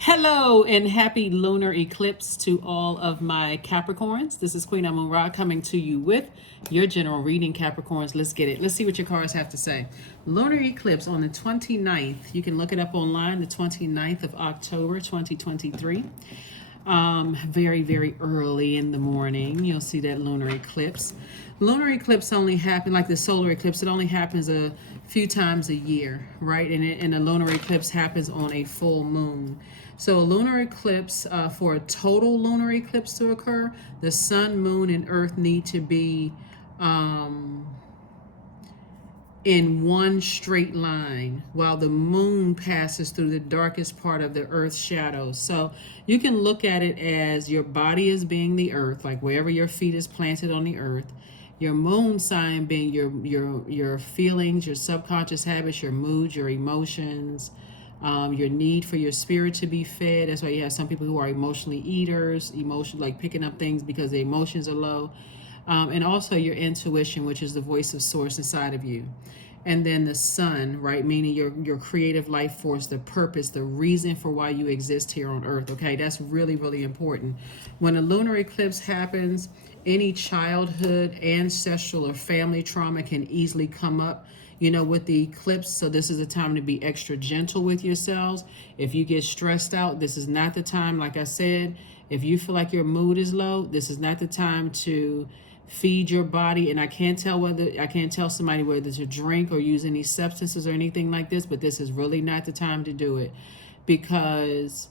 Hello and happy lunar eclipse to all of my Capricorns. This is Queen Amun Ra coming to you with your general reading, Capricorns. Let's get it. Let's see what your cards have to say. Lunar eclipse on the 29th. You can look it up online, the 29th of October, 2023. Very, very early in the morning. You'll see that lunar eclipse. Lunar eclipse only happens, like the solar eclipse, it only happens a few times a year, right? And a lunar eclipse happens on a full moon. So a lunar eclipse, for a total lunar eclipse to occur, the sun, moon, and earth need to be in one straight line while the moon passes through the darkest part of the earth's shadows. So you can look at it as your body as being the earth, like wherever your feet is planted on the earth, your moon sign being your feelings, your subconscious habits, your moods, your emotions, your need for your spirit to be fed. That's why you have some people who are emotionally eaters, like picking up things because the emotions are low. And also your intuition, which is the voice of source inside of you. And then the sun, right, meaning your creative life force, the purpose, the reason for why you exist here on earth. Okay, that's really, really important. When a lunar eclipse happens, any childhood, ancestral, or family trauma can easily come up, with the eclipse. So this is a time to be extra gentle with yourselves. If you get stressed out, this is not the time. Like I said, if you feel like your mood is low, this is not the time to feed your body. And I can't tell somebody whether to drink or use any substances or anything like this, but this is really not the time to do it, because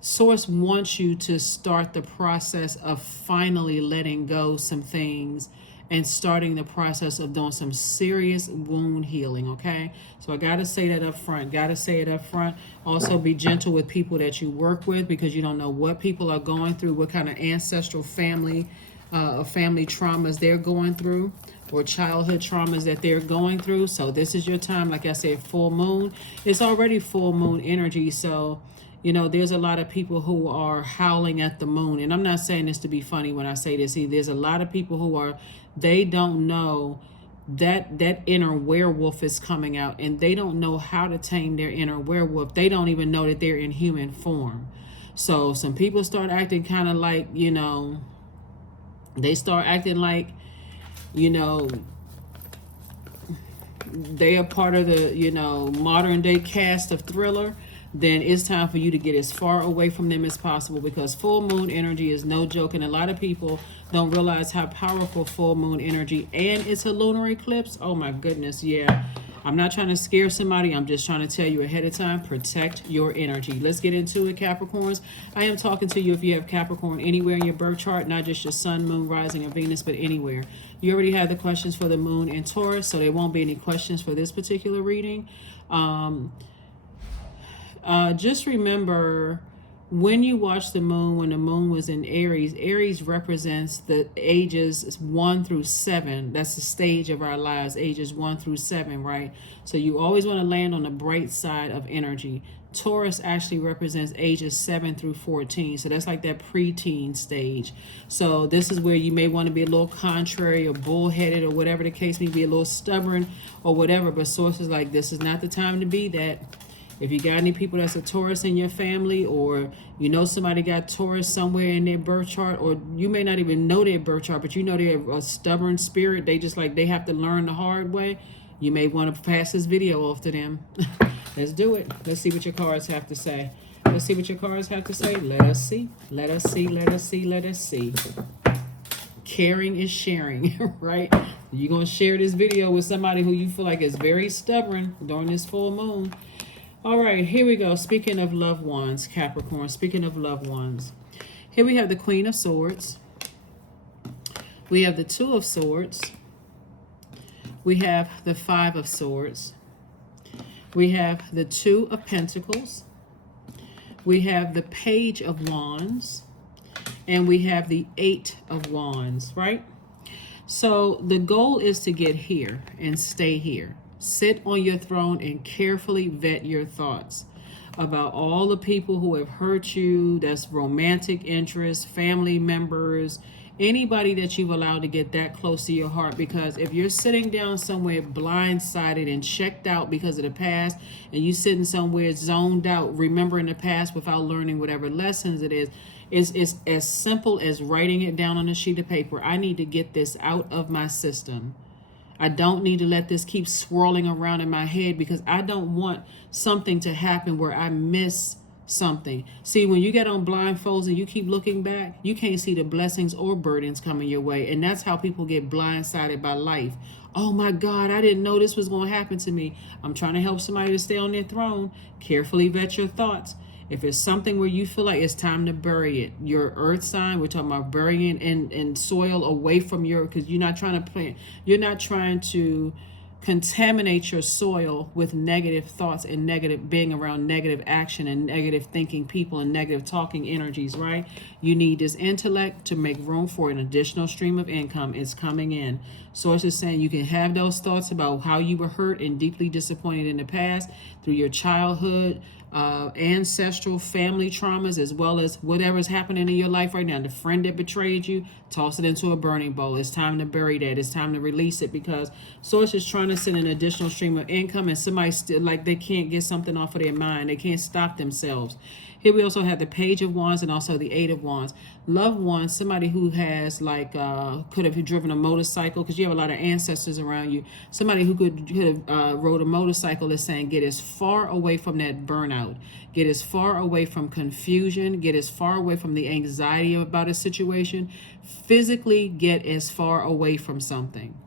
source wants you to start the process of finally letting go some things and starting the process of doing some serious wound healing. Okay, so I gotta say that up front. Also, be gentle with people that you work with, because you don't know what people are going through, what kind of ancestral family traumas they're going through, or childhood traumas that they're going through. So this is your time. Like I said, full moon. It's already full moon energy. So there's a lot of people who are howling at the moon. And I'm not saying this to be funny when I say this. See, there's a lot of people they don't know that inner werewolf is coming out, and they don't know how to tame their inner werewolf. They don't even know that they're in human form. So some people start acting kind of like, they start acting like, they are part of the, modern day cast of Thriller. Then it's time for you to get as far away from them as possible, because full moon energy is no joke. And a lot of people don't realize how powerful full moon energy, and it's a lunar eclipse. Oh my goodness, yeah. I'm not trying to scare somebody. I'm just trying to tell you ahead of time, protect your energy. Let's get into it, Capricorns. I am talking to you if you have Capricorn anywhere in your birth chart, not just your sun, moon, rising, or Venus, but anywhere. You already have the questions for the moon and Taurus, so there won't be any questions for this particular reading. Just remember, when you watch the moon, when the moon was in Aries represents the ages 1 through 7. That's the stage of our lives, ages 1 through 7, right? So you always want to land on the bright side of energy. Taurus actually represents ages 7 through 14. So that's like that preteen stage. So this is where you may want to be a little contrary or bullheaded or whatever the case may be, a little stubborn or whatever. But sources like, this is not the time to be that. If you got any people that's a Taurus in your family, or somebody got Taurus somewhere in their birth chart, or you may not even know their birth chart, but they're a stubborn spirit, they have to learn the hard way, you may want to pass this video off to them. Let's do it. Let's see what your cards have to say. Let us see. Let us see. Caring is sharing, right? You're going to share this video with somebody who you feel like is very stubborn during this full moon. All right, here we go. Speaking of loved ones, Capricorn, speaking of loved ones. Here we have the Queen of Swords. We have the Two of Swords. We have the Five of Swords. We have the Two of Pentacles. We have the Page of Wands. And we have the Eight of Wands, right? So the goal is to get here and stay here. Sit on your throne and carefully vet your thoughts about all the people who have hurt you. That's romantic interests, family members, Anybody that you've allowed to get that close to your heart, because if you're sitting down somewhere blindsided and checked out because of the past, and you sitting somewhere zoned out remembering the past without learning whatever lessons it is, it's as simple as writing it down on a sheet of paper. I need to get this out of my system. I don't need to let this keep swirling around in my head, because I don't want something to happen where I miss something. See, when you get on blindfolds and you keep looking back, you can't see the blessings or burdens coming your way. And that's how people get blindsided by life. Oh my God, I didn't know this was going to happen to me. I'm trying to help somebody to stay on their throne. Carefully vet your thoughts. If it's something where you feel like it's time to bury it, your earth sign, we're talking about burying in soil away from your, because you're not trying to plant, you're not trying to contaminate your soil with negative thoughts and negative, being around negative action and negative thinking people and negative talking energies, right? You need this intellect to make room for an additional stream of income. It's coming in. Source is saying you can have those thoughts about how you were hurt and deeply disappointed in the past through your childhood, ancestral family traumas, as well as whatever's happening in your life right now. The friend that betrayed you, toss it into a burning bowl. It's time to bury that. It's time to release it, because source is trying to send an additional stream of income, and somebody still, like, they can't get something off of their mind. They can't stop themselves. Here we also have the Page of Wands and also the Eight of Wands. Loved ones, somebody who has could have driven a motorcycle, because you have a lot of ancestors around you. Somebody who could have rode a motorcycle is saying get as far away from that burnout. Get as far away from confusion. Get as far away from the anxiety about a situation. Physically get as far away from something.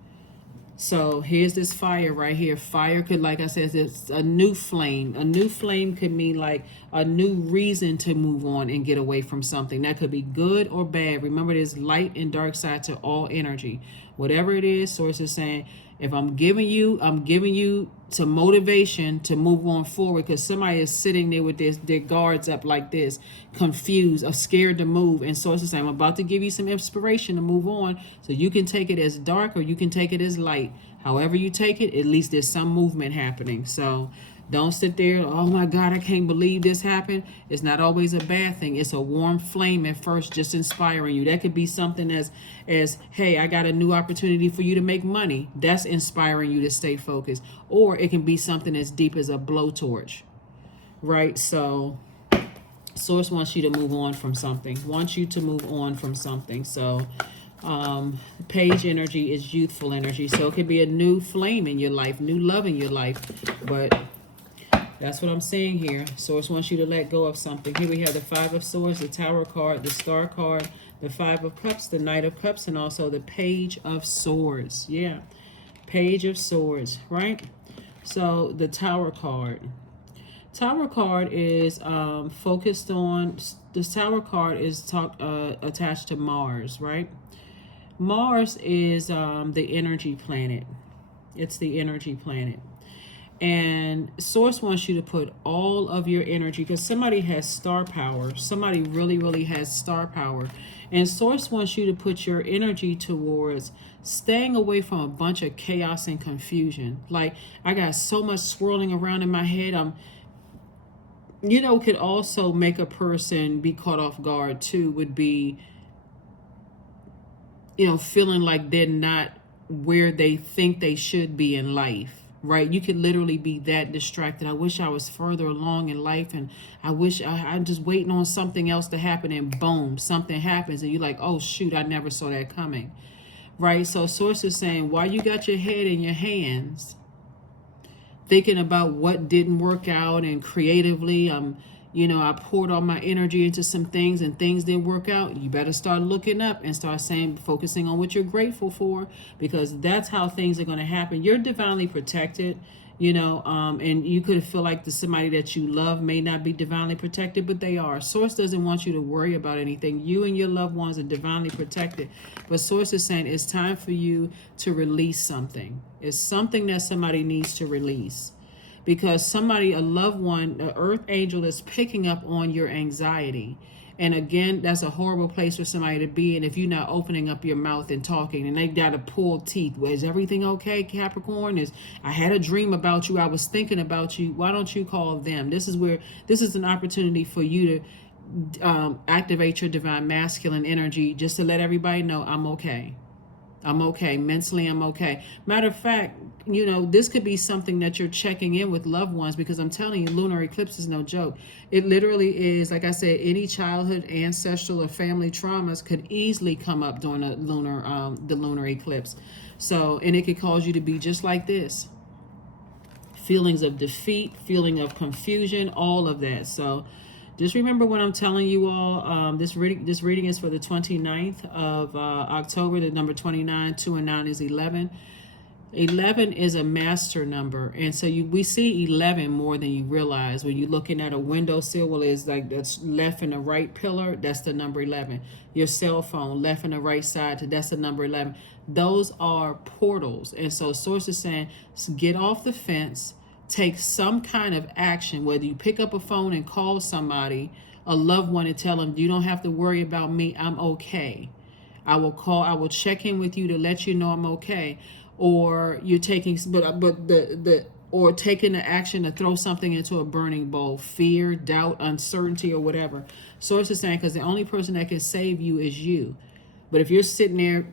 So here's this fire right here. Fire could, like I said, it's a new flame. A new flame could mean like a new reason to move on and get away from something. That could be good or bad. Remember, there's light and dark side to all energy. Whatever it is, source is saying, if I'm giving you to motivation to move on forward, because somebody is sitting there with their guards up like this, confused or scared to move. And source is saying, I'm about to give you some inspiration to move on, so you can take it as dark or you can take it as light. However you take it, at least there's some movement happening. So don't sit there, oh my God, I can't believe this happened. It's not always a bad thing. It's a warm flame at first, just inspiring you. That could be something as hey, I got a new opportunity for you to make money. That's inspiring you to stay focused. Or it can be something as deep as a blowtorch, right? So source wants you to move on from something, wants you to move on from something. So page energy is youthful energy. So it could be a new flame in your life, new love in your life. But that's what I'm saying here. Source wants you to let go of something. Here we have the Five of Swords, the Tower card, the Star card, the Five of Cups, the Knight of Cups, and also the Page of Swords. Yeah, Page of Swords, right? So the Tower card. Tower card is focused on, this Tower card is attached to Mars, right? Mars is the energy planet. It's the energy planet. And source wants you to put all of your energy, because somebody has star power. Somebody really, really has star power. And source wants you to put your energy towards staying away from a bunch of chaos and confusion. Like, I got so much swirling around in my head. Could also make a person be caught off guard too, would be, feeling like they're not where they think they should be in life. Right? You could literally be that distracted. I wish I was further along in life, and I wish I'm just waiting on something else to happen, and boom, something happens and you're like, oh shoot, I never saw that coming. Right? So source is saying, while you got your head in your hands thinking about what didn't work out, and creatively I poured all my energy into some things and things didn't work out, you better start looking up and start focusing on what you're grateful for, because that's how things are going to happen. You're divinely protected, and you could feel like somebody that you love may not be divinely protected, but they are. Source doesn't want you to worry about anything. You and your loved ones are divinely protected. But Source is saying it's time for you to release something. It's something that somebody needs to release. Because a loved one, an earth angel, is picking up on your anxiety. And again, that's a horrible place for somebody to be. And if you're not opening up your mouth and talking, and they got to pull teeth. Well, is everything okay, Capricorn? I had a dream about you. I was thinking about you. Why don't you call them? This is an opportunity for you to activate your divine masculine energy just to let everybody know I'm okay. I'm okay. Mentally, I'm okay. Matter of fact, this could be something that you're checking in with loved ones, because I'm telling you, lunar eclipse is no joke. It literally is, like I said, any childhood, ancestral, or family traumas could easily come up during the lunar eclipse. So, and it could cause you to be just like this. Feelings of defeat, feeling of confusion, all of that. So just remember what I'm telling you all. This reading is for the 29th of October. The number 29, 2 and 9 is 11. 11 is a master number, and so we see 11 more than you realize. When you're looking at a windowsill, well, it's like that's left and the right pillar, that's the number 11. Your cell phone, left and the right side, that's the number 11. Those are portals. And so source is saying, get off the fence, take some kind of action, whether you pick up a phone and call somebody, a loved one, and tell them, you don't have to worry about me, I'm okay. I will check in with you to let you know I'm okay. Or you're taking, or taking the action to throw something into a burning bowl, fear, doubt, uncertainty, or whatever. Source is saying, because the only person that can save you is you. But if you're sitting there,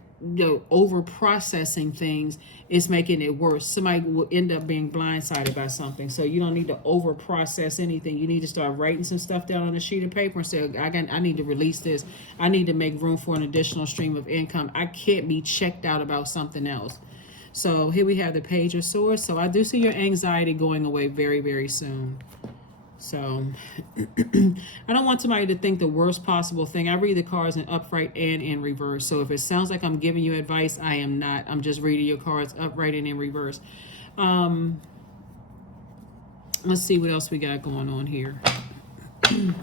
over processing things, it's making it worse. Somebody will end up being blindsided by something. So you don't need to over process anything. You need to start writing some stuff down on a sheet of paper and say, I need to release this. I need to make room for an additional stream of income. I can't be checked out about something else. So here we have the Page of Swords. So I do see your anxiety going away very, very soon. So I don't want somebody to think the worst possible thing. I read the cards in upright and in reverse. So if it sounds like I'm giving you advice, I am not. I'm just reading your cards upright and in reverse. Let's see what else we got going on here.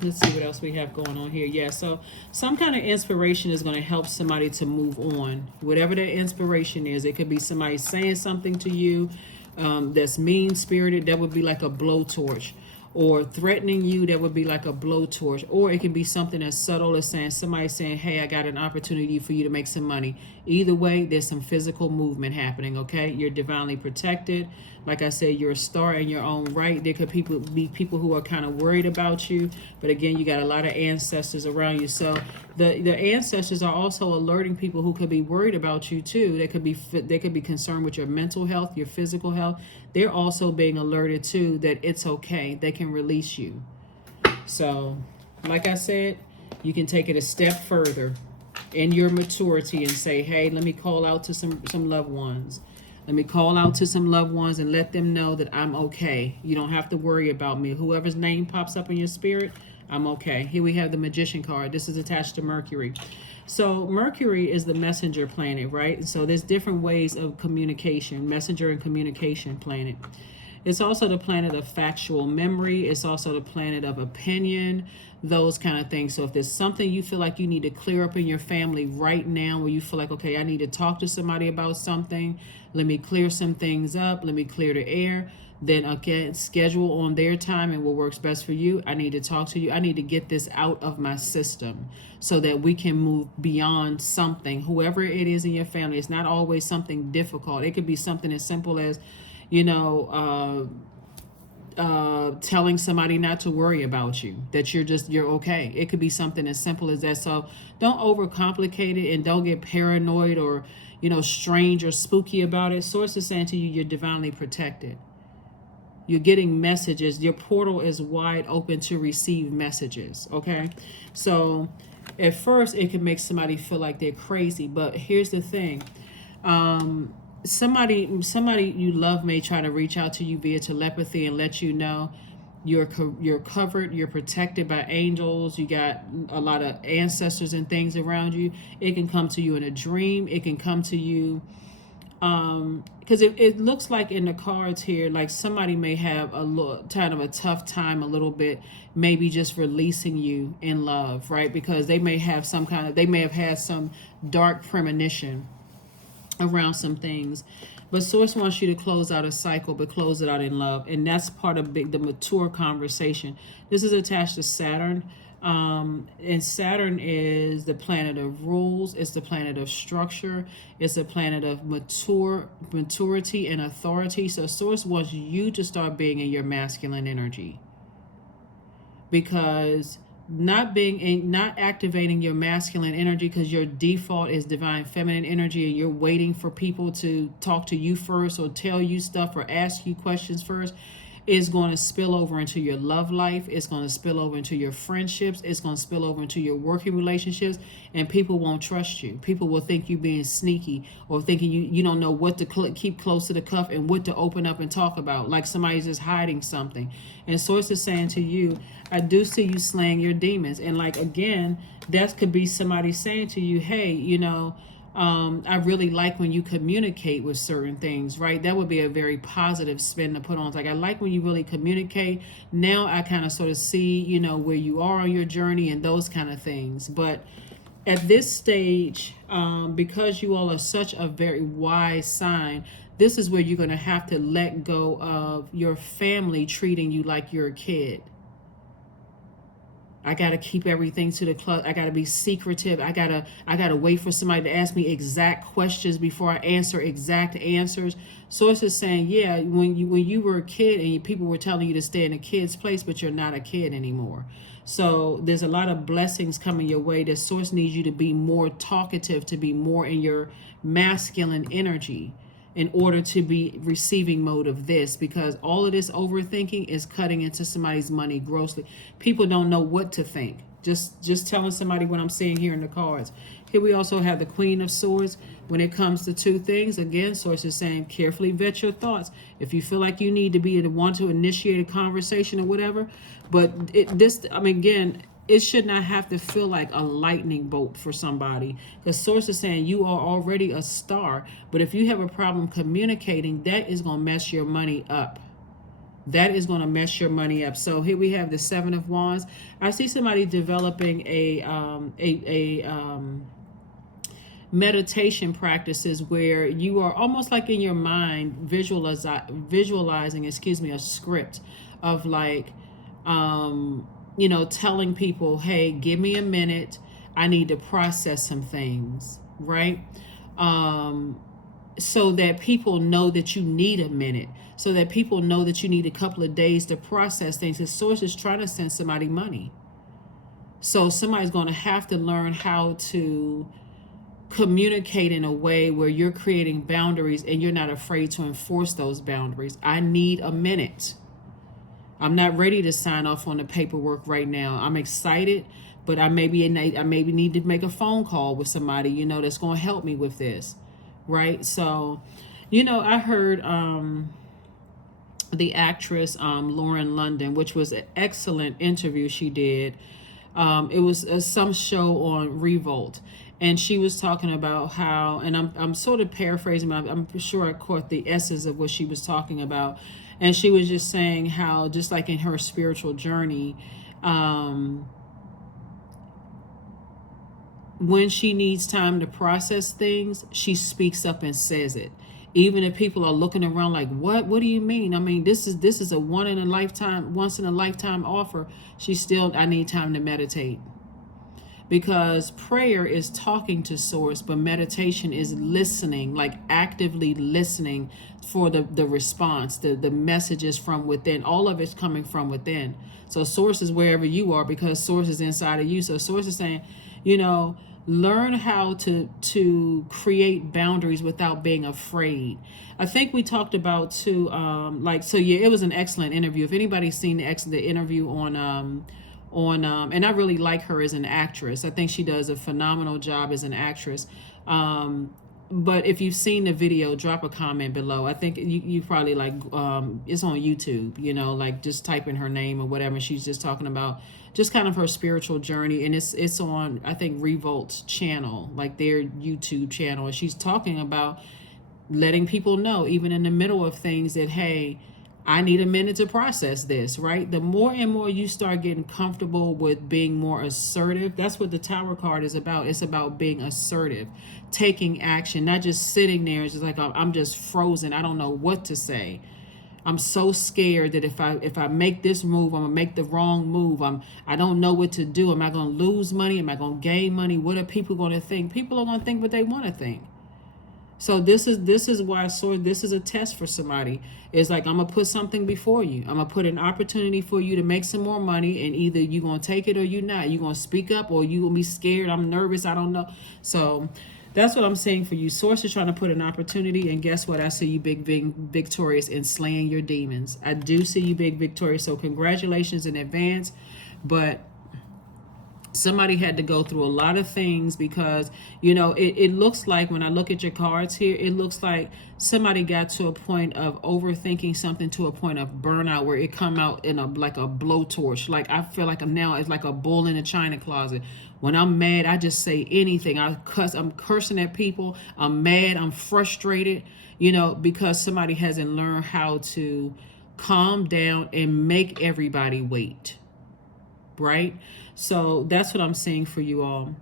Let's see what else we have going on here. Yeah, so some kind of inspiration is going to help somebody to move on. Whatever that inspiration is, it could be somebody saying something to you that's mean-spirited. That would be like a blowtorch. Or threatening you, that would be like a blowtorch. Or it can be something as subtle as somebody saying, hey, I got an opportunity for you to make some money. Either way, there's some physical movement happening, okay? You're divinely protected. Like I said, you're a star in your own right. There could be people who are kind of worried about you. But again, you got a lot of ancestors around you. So the ancestors are also alerting people who could be worried about you too. They could be concerned with your mental health, your physical health. They're also being alerted too that it's okay. They can release you. So, like I said, you can take it a step further in your maturity and say, hey, let me call out to some loved ones. Let me call out to some loved ones and let them know that I'm okay. You don't have to worry about me. Whoever's name pops up in your spirit, I'm okay. Here we have the Magician card. This is attached to Mercury. So Mercury is the messenger planet, right? So there's different ways of communication, messenger and communication planet. It's also the planet of factual memory. It's also the planet of opinion, those kind of things. So if there's something you feel like you need to clear up in your family right now, where you feel like, okay, I need to talk to somebody about something, let me clear some things up, let me clear the air, then again, schedule on their time and what works best for you. I need to talk to you. I need to get this out of my system so that we can move beyond something. Whoever it is in your family, it's not always something difficult. It could be something as simple as, telling somebody not to worry about you, that you're okay. It could be something as simple as that. So don't overcomplicate it and don't get paranoid or, strange or spooky about it. Source is saying to you, you're divinely protected. You're getting messages. Your portal is wide open to receive messages, okay? So at first it can make somebody feel like they're crazy, but here's the thing. Somebody you love may try to reach out to you via telepathy and let you know you're covered, you're protected by angels, you got a lot of ancestors and things around you. It can come to you in a dream. It can come to you because it looks like in the cards here, like somebody may have kind of a tough time a little bit, maybe just releasing you in love, right? Because they may have had some dark premonition around some things. But source wants you to close out a cycle, but close it out in love. And that's part of the mature conversation. This is attached to Saturn. And Saturn is the planet of rules. It's the planet of structure. It's a planet of maturity and authority. So source wants you to start being in your masculine energy. Because not activating your masculine energy, because your default is divine feminine energy, and you're waiting for people to talk to you first or tell you stuff or ask you questions first, is going to spill over into your love life. It's going to spill over into your friendships. It's going to spill over into your working relationships, and people won't trust you. People will think you being sneaky, or thinking you don't know what to keep close to the cuff and what to open up and talk about, like somebody's just hiding something. And Source is saying to you, I do see you slaying your demons. And like, again, that could be somebody saying to you, hey, I really like when you communicate with certain things, right? That would be a very positive spin to put on. It's like, I like when you really communicate. Now I kind of sort of see, where you are on your journey and those kind of things. But at this stage, because you all are such a very wise sign, this is where you're going to have to let go of your family treating you like you're a kid. I got to keep everything to the club. I got to be secretive. I got to wait for somebody to ask me exact questions before I answer exact answers. Source is saying, yeah, when you were a kid and people were telling you to stay in a kid's place, but you're not a kid anymore. So there's a lot of blessings coming your way. The Source needs you to be more talkative, to be more in your masculine energy, in order to be receiving mode of this, because all of this overthinking is cutting into somebody's money grossly. People don't know what to think. Just telling somebody what I'm seeing here in the cards. Here we also have the Queen of Swords. When it comes to two things, again, Source is saying carefully vet your thoughts. If you feel like you need to be the one to initiate a conversation or whatever, but again, it should not have to feel like a lightning bolt for somebody, because Source is saying you are already a star. But if you have a problem communicating, that is going to mess your money up. That is going to mess your money up. So here we have the Seven of Wands. I see somebody developing a meditation practices where you are almost like in your mind visualizing, a script of like, telling people, hey, give me a minute. I need to process some things, right? So that people know that you need a minute, so that people know that you need a couple of days to process things. The Source is trying to send somebody money. So somebody's going to have to learn how to communicate in a way where you're creating boundaries and you're not afraid to enforce those boundaries. I need a minute. I'm not ready to sign off on the paperwork right now. I'm excited, but I maybe need to make a phone call with somebody, that's going to help me with this, right? So, I heard the actress Lauren London, which was an excellent interview she did. It was some show on Revolt, and she was talking about how, and I'm sort of paraphrasing, but I'm sure I caught the essence of what she was talking about. And she was just saying how, just like in her spiritual journey, when she needs time to process things, she speaks up and says it. Even if people are looking around like, what do you mean? I mean, this is a once in a lifetime offer. I need time to meditate. Because prayer is talking to Source, but meditation is listening, like actively listening for the response, the messages from within. All of it's coming from within. So Source is wherever you are, because Source is inside of you. So Source is saying, learn how to create boundaries without being afraid. I think we talked about too, it was an excellent interview. If anybody's seen the interview on and I really like her as an actress. I think she does a phenomenal job as an actress. But if you've seen the video, drop a comment below. I think you probably it's on YouTube, just type in her name or whatever. She's just talking about just kind of her spiritual journey. And it's on, I think, Revolt's channel, like their YouTube channel. And she's talking about letting people know, even in the middle of things, that, hey, I need a minute to process this, right? The more and more you start getting comfortable with being more assertive, that's what the Tower card is about. It's about being assertive, taking action, not just sitting there. It's just like, I'm just frozen. I don't know what to say. I'm so scared that if I make this move, I'm gonna make the wrong move. I don't know what to do. Am I gonna lose money? Am I gonna gain money? What are people gonna think? People are gonna think what they want to think. So this is why sword. This is a test for somebody. It's like, I'm gonna put something before you. I'm gonna put an opportunity for you to make some more money, and either you gonna take it or you not. You gonna speak up or you gonna be scared. I'm nervous. I don't know. So that's what I'm saying for you. Source is trying to put an opportunity, and guess what? I see you big victorious in slaying your demons. I do see you big victorious. So congratulations in advance, but somebody had to go through a lot of things, because it looks like, when I look at your cards here, it looks like somebody got to a point of overthinking something, to a point of burnout, where it come out in like a blowtorch. Like, I feel like I'm now, it's like a bull in a china closet. When I'm mad, I just say anything. I'm cursing at people. I'm mad, I'm frustrated, because somebody hasn't learned how to calm down and make everybody wait, right? So that's what I'm saying for you all.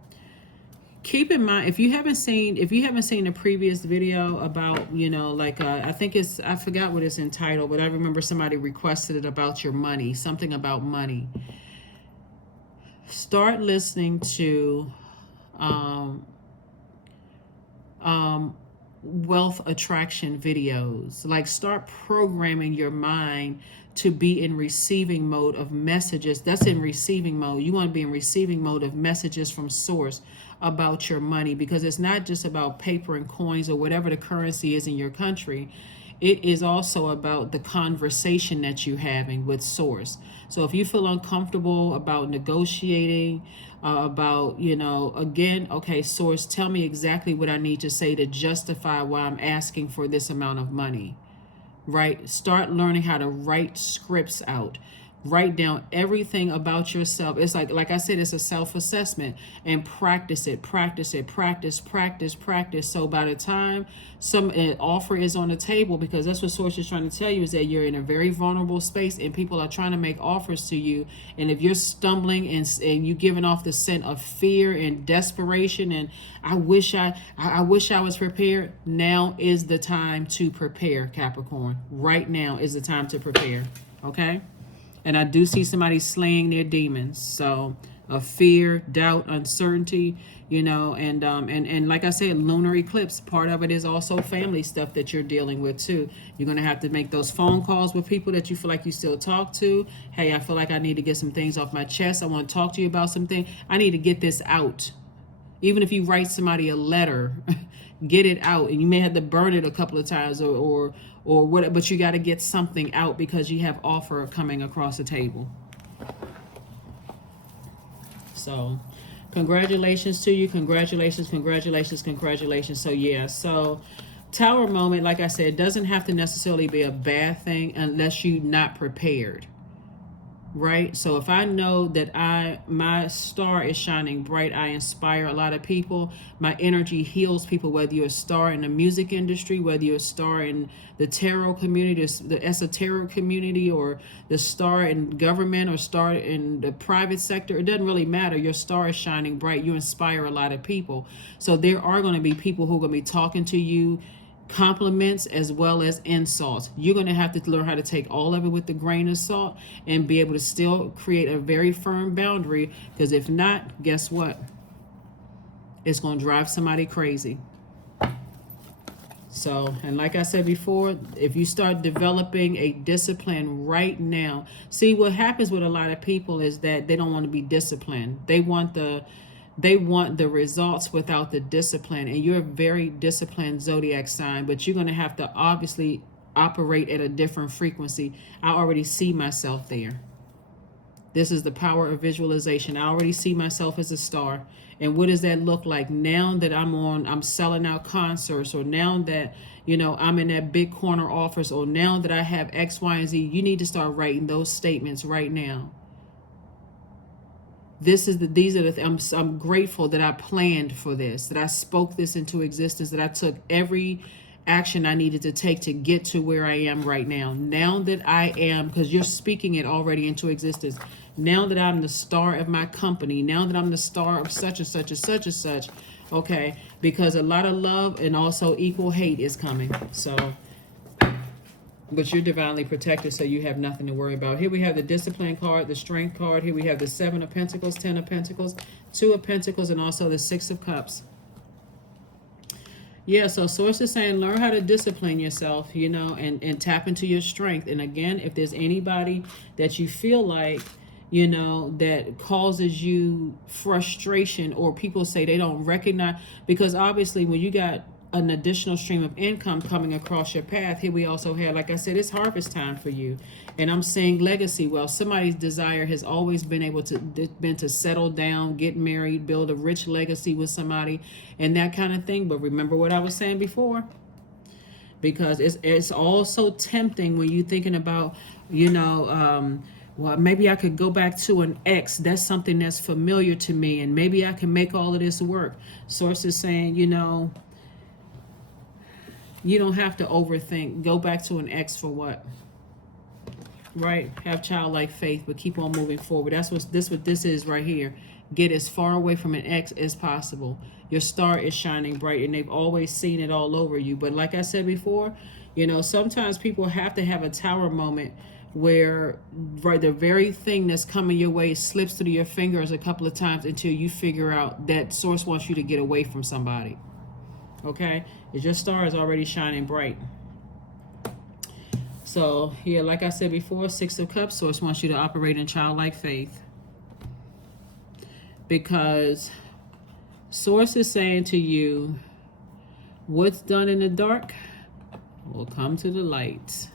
Keep in mind, if you haven't seen the previous video about, I think I forgot what it's entitled, but I remember somebody requested it about your money, something about money. Start listening to wealth attraction videos. Like, start programming your mind to be in receiving mode of messages. That's in receiving mode. You want to be in receiving mode of messages from source about your money, because it's not just about paper and coins or whatever the currency is in your country. It is also about the conversation that you're having with source. So if you feel uncomfortable about negotiating, about, again, okay, source, tell me exactly what I need to say to justify why I'm asking for this amount of money, right? Start learning how to write scripts out. Write down everything about yourself. It's like I said, it's a self-assessment, and practice it, practice. So by the time an offer is on the table, because that's what source is trying to tell you, is that you're in a very vulnerable space and people are trying to make offers to you. And if you're stumbling and you giving off the scent of fear and desperation, and I wish I was prepared, now is the time to prepare, Capricorn. Right now is the time to prepare. Okay? And I do see somebody slaying their demons. So of fear, doubt, uncertainty, and like I said, lunar eclipse, part of it is also family stuff that you're dealing with too. You're going to have to make those phone calls with people that you feel like you still talk to. Hey, I feel like I need to get some things off my chest. I want to talk to you about something. I need to get this out. Even if you write somebody a letter, get it out. And you may have to burn it a couple of times or what, but you got to get something out, because you have offer coming across the table. So congratulations to you. Congratulations. So yeah, so Tower moment, like I said, doesn't have to necessarily be a bad thing unless you're not prepared. Right? So if I know that my star is shining bright, I inspire a lot of people. My energy heals people, whether you're a star in the music industry, whether you're a star in the tarot community, the esoteric community, or the star in government, or star in the private sector. It doesn't really matter. Your star is shining bright. You inspire a lot of people. So there are going to be people who are going to be talking to you, compliments as well as insults. You're going to have to learn how to take all of it with a grain of salt and be able to still create a very firm boundary, because if not, guess what? It's going to drive somebody crazy. So, and like I said before, if you start developing a discipline right now, see what happens with a lot of people is that they don't want to be disciplined. They want the results without the discipline. And you're a very disciplined zodiac sign, but you're going to have to obviously operate at a different frequency. I already see myself there. This is the power of visualization. I already see myself as a star. And what does that look like now that I'm selling out concerts, or now that, I'm in that big corner office, or now that I have X, Y, and Z? You need to start writing those statements right now. I'm grateful that I planned for this, that I spoke this into existence, that I took every action I needed to take to get to where I am right now. Now that I am, because you're speaking it already into existence. Now that I'm the star of my company, now that I'm the star of such and such and such and such, okay, because a lot of love and also equal hate is coming. So, but you're divinely protected, so you have nothing to worry about. Here we have the discipline card, the strength card. Here we have the 7 of Pentacles, 10 of Pentacles, 2 of Pentacles, and also the 6 of Cups. Yeah, so source is saying learn how to discipline yourself, you know, and tap into your strength. And again, if there's anybody that you feel like, you know, that causes you frustration, or people say they don't recognize, because obviously when you got an additional stream of income coming across your path, here we also have, like I said, it's harvest time for you. And I'm saying legacy. Well, somebody's desire has always been to settle down, get married, build a rich legacy with somebody, and that kind of thing. But remember what I was saying before, because it's also tempting when you're thinking about, you know, well, maybe I could go back to an ex. That's something that's familiar to me, and maybe I can make all of this work. Source is saying, you know, you don't have to overthink. Go back to an ex for what? Right? Have childlike faith, but keep on moving forward. That's what this is right here. Get as far away from an ex as possible. Your star is shining bright, and they've always seen it all over you. But like I said before, you know, sometimes people have to have a tower moment where, right, the very thing that's coming your way slips through your fingers a couple of times until you figure out that source wants you to get away from somebody. Okay? Your star is already shining bright. So, yeah, like I said before, Six of Cups, source wants you to operate in childlike faith. Because source is saying to you, what's done in the dark will come to the light.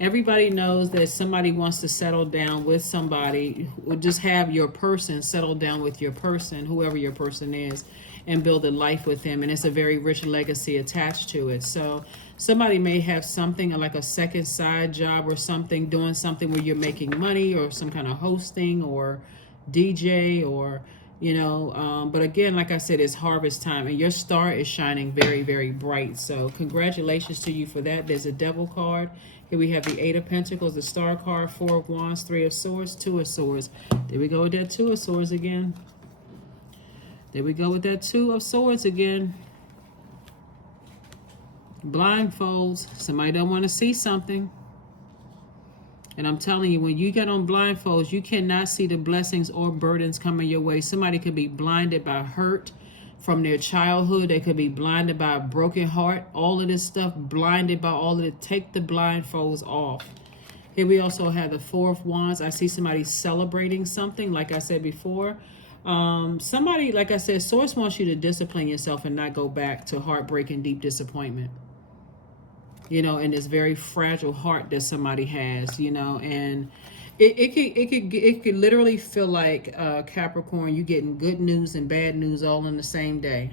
Everybody knows that somebody wants to settle down with somebody, or just have your person settle down with your person, whoever your person is, and build a life with them. And it's a very rich legacy attached to it. So somebody may have something like a second side job or something, doing something where you're making money, or some kind of hosting or DJ, or, you know, but again, like I said, it's harvest time, and your star is shining very, very bright. So congratulations to you for that. There's a devil card. Here we have the Eight of Pentacles, the Star card, Four of Wands, Three of Swords, Two of Swords. There we go with that Two of Swords again. There we go with that Two of Swords again. Blindfolds. Somebody don't want to see something. And I'm telling you, when you get on blindfolds, you cannot see the blessings or burdens coming your way. Somebody could be blinded by hurt from their childhood. They could be blinded by a broken heart. All of this stuff, blinded by all of it. Take the blindfolds off. Here we also have the Four of Wands. I see somebody celebrating something, like I said before. Somebody, like I said, source wants you to discipline yourself and not go back to heartbreak and deep disappointment. You know, and this very fragile heart that somebody has, you know, and it could literally feel like, Capricorn, you getting good news and bad news all in the same day.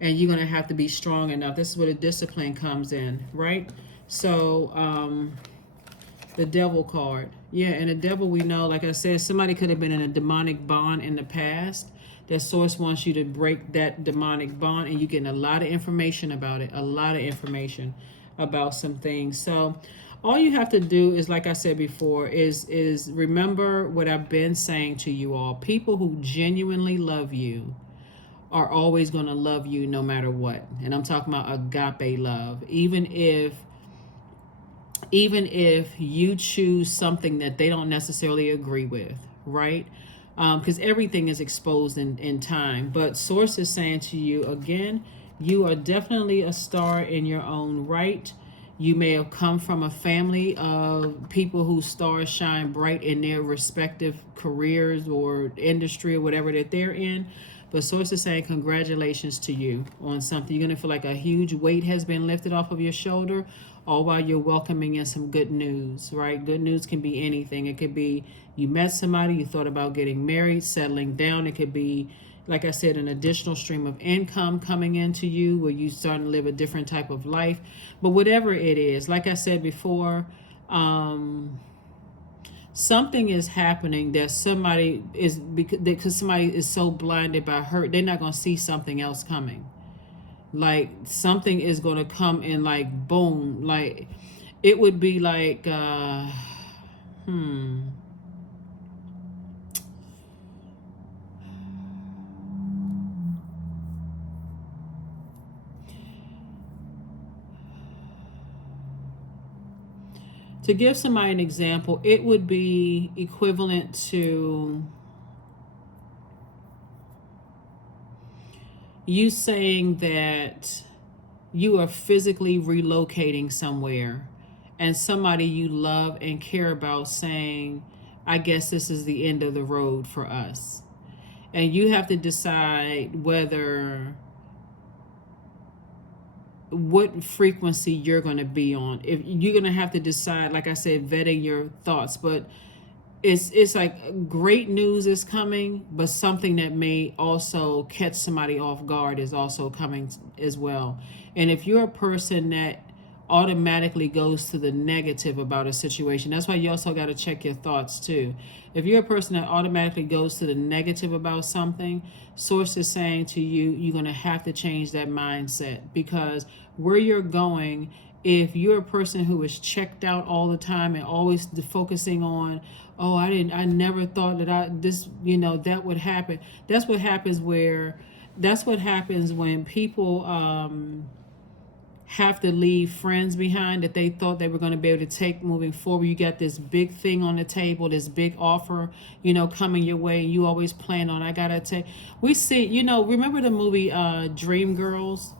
And you're going to have to be strong enough. This is where the discipline comes in, right? So, the devil card. Yeah, and the devil, we know, like I said, somebody could have been in a demonic bond in the past. That source wants you to break that demonic bond, and you're getting a lot of information about it, a lot of information about some things. So all you have to do is, like I said before, is remember what I've been saying to you all. People who genuinely love you are always going to love you no matter what. And I'm talking about agape love. Even if you choose something that they don't necessarily agree with, right? Because everything is exposed in time. But source is saying to you, again, you are definitely a star in your own right. You may have come from a family of people whose stars shine bright in their respective careers or industry or whatever that they're in. But source is saying congratulations to you on something. You're going to feel like a huge weight has been lifted off of your shoulder, all while you're welcoming in some good news, right? Good news can be anything. It could be you met somebody, you thought about getting married, settling down. It could be, like I said, an additional stream of income coming into you where you starting to live a different type of life. But whatever it is, like I said before, something is happening that somebody is, because somebody is so blinded by hurt, they're not going to see something else coming. Like something is going to come in like boom, like it would be like to give somebody an example, it would be equivalent to you saying that you are physically relocating somewhere, and somebody you love and care about saying, I guess this is the end of the road for us. And you have to decide whether what frequency you're going to be on. If you're going to have to decide, like I said, vetting your thoughts, but it's like great news is coming, but something that may also catch somebody off guard is also coming as well. And if you're a person that automatically goes to the negative about a situation, that's why you also got to check your thoughts too. If you're a person that automatically goes to the negative about something, source is saying to you, you're going to have to change that mindset, because where you're going, if you're a person who is checked out all the time and always focusing on, oh, I never thought that would happen. That's what happens when people have to leave friends behind that they thought they were going to be able to take moving forward. You got this big thing on the table, this big offer, coming your way, and you always plan on, I gotta take. We see, remember the movie Dreamgirls?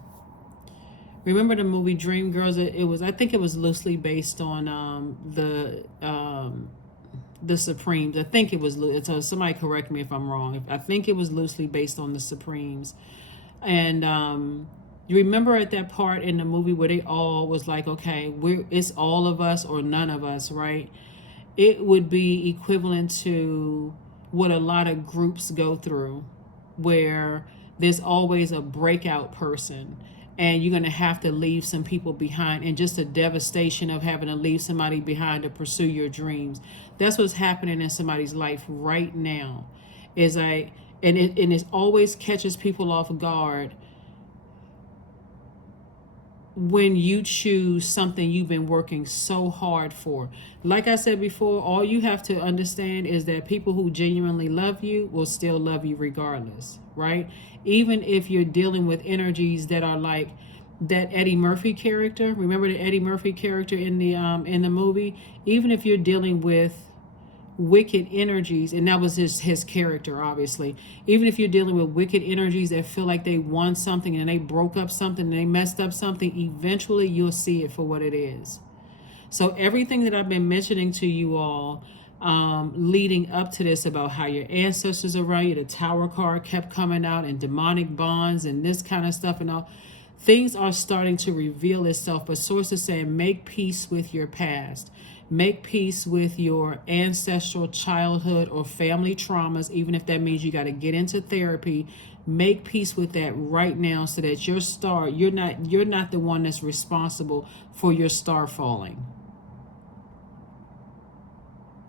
Remember the movie Dreamgirls? I think it was loosely based on the Supremes. I think it was. So somebody correct me if I'm wrong. I think it was loosely based on the Supremes, and you remember at that part in the movie where they all was like, okay, it's all of us or none of us, right? It would be equivalent to what a lot of groups go through, where there's always a breakout person, and you're going to have to leave some people behind, and just the devastation of having to leave somebody behind to pursue your dreams. That's what's happening in somebody's life right now. And it always catches people off guard when you choose something you've been working so hard for. Like I said before, all you have to understand is that people who genuinely love you will still love you regardless, right? Even if you're dealing with energies that are like that Eddie Murphy character. Remember the Eddie Murphy character in the movie? Even if you're dealing with wicked energies, and that was his character, obviously. Even if you're dealing with wicked energies that feel like they won something and they broke up something and they messed up something, eventually you'll see it for what it is. So everything that I've been mentioning to you all leading up to this about how your ancestors are around you, the Tower card kept coming out, and demonic bonds and this kind of stuff and all, things are starting to reveal itself. But sources saying, make peace with your past. Make peace with your ancestral childhood or family traumas, even if that means you got to get into therapy. Make peace with that right now, so that your star, you're not the one that's responsible for your star falling.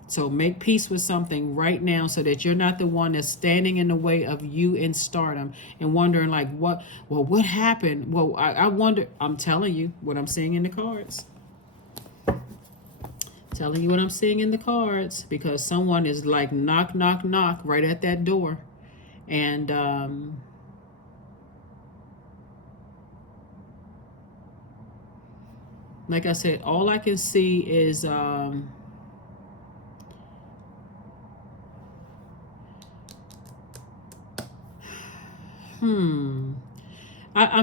So make peace with something right now, so that you're not the one that's standing in the way of you in stardom and wondering like, what happened? Well, I wonder. I'm telling you what I'm seeing in the cards. Telling you what I'm seeing in the cards, because someone is like knock, knock, knock right at that door. And like I said, all I can see is I'm